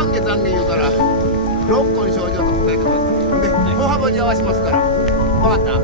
満月残念言うから6個に症状と答えてください。で歩幅に合わせますから。分かった？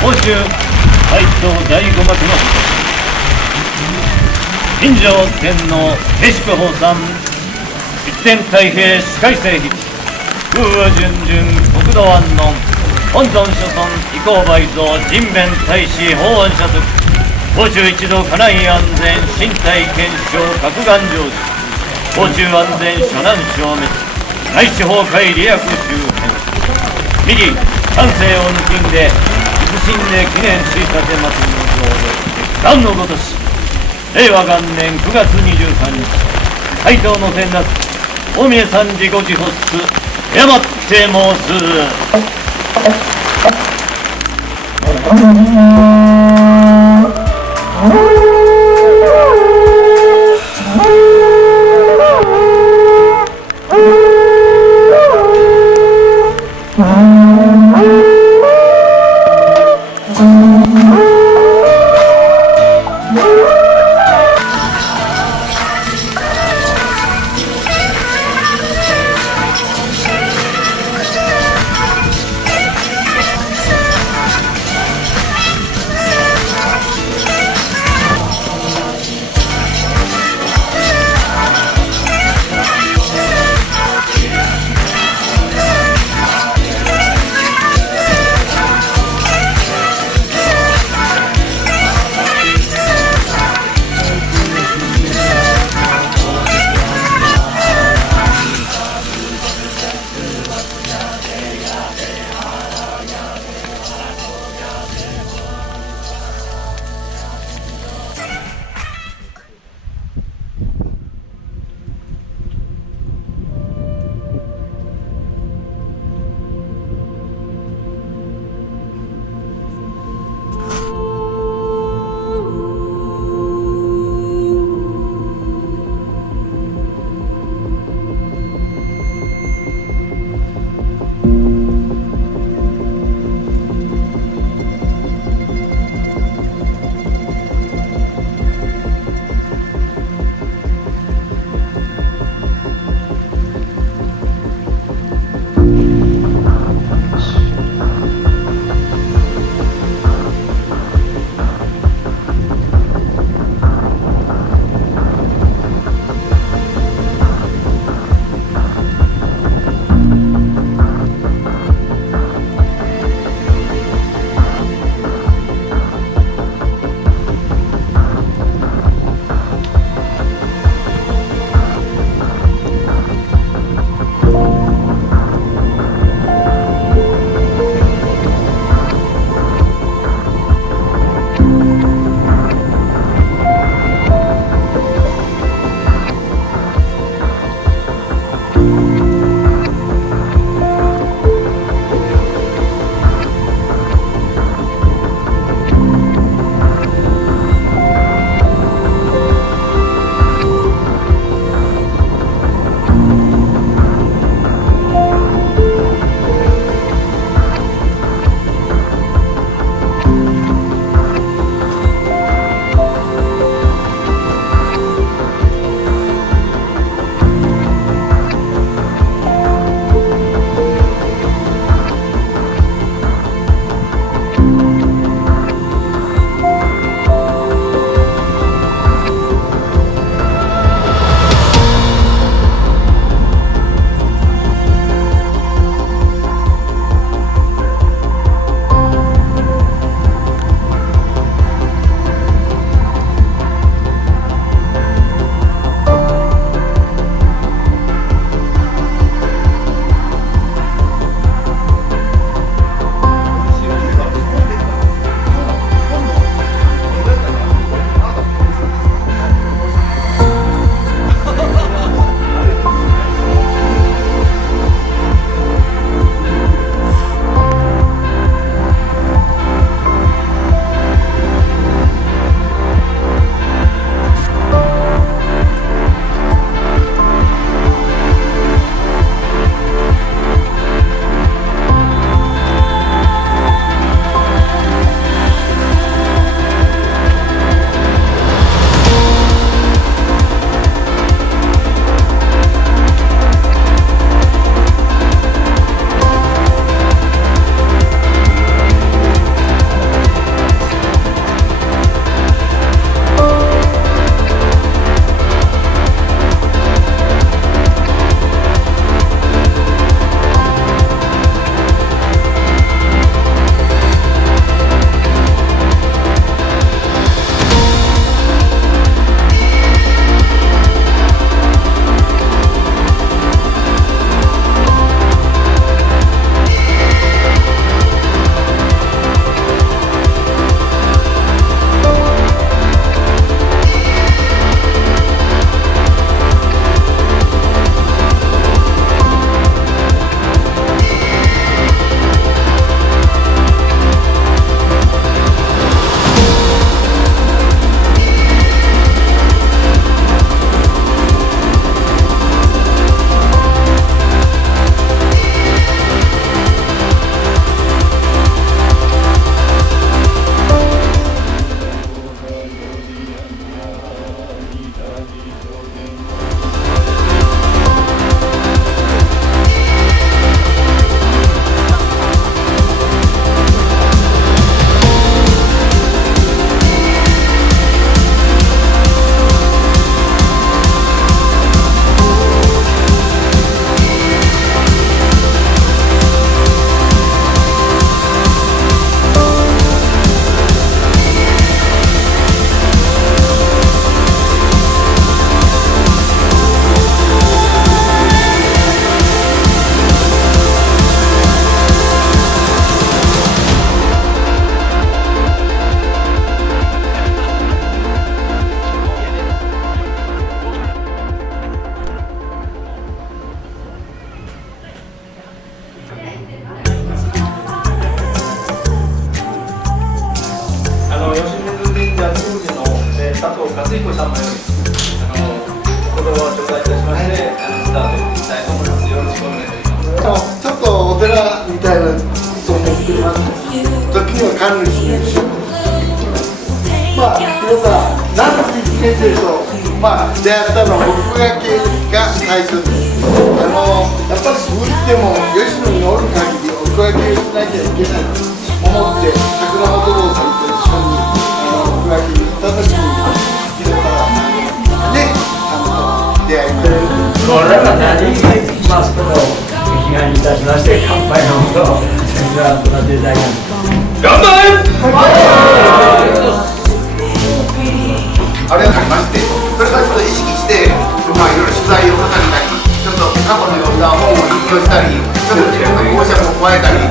甲州大東第5幕の金城天皇慶祝奉賛一天太平司会聖筆空和順々国土安穏本尊所存以降倍増人弁大使法案者属甲州一同家内安全身体健勝各願成就甲州安全諸難消滅内地崩壊利益周辺右三世を抜きんで謹んで記念し立てますの上で何のごとし令和元年9月23日大東の天夏大峰山寺御地発出山って申す吉水神社宮司の佐藤勝彦様より言葉を頂戴いたしまして、スタートしたいと思います。よろしくお願いします。ちょっとお寺みたいなそう思ってます。時には神主にしよう。まあ、皆さん、何の先生と、出会ったのは僕が最初です。やっぱりどうしても吉野におる限り僕がけしなきゃいけないと思って桜本堂さんと一緒に僕がけ行った時に広からで出会いました。これは何がいきますけど、お願いいたしまして、乾杯のほど、先生はこのデザイン。乾杯。あれがありまして、それからちょっと意識して、いろいろ取材を重ねたり、ちょっと過去の読んだ本を引用したり、ちょっと講釈を加えたり。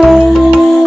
Thank you.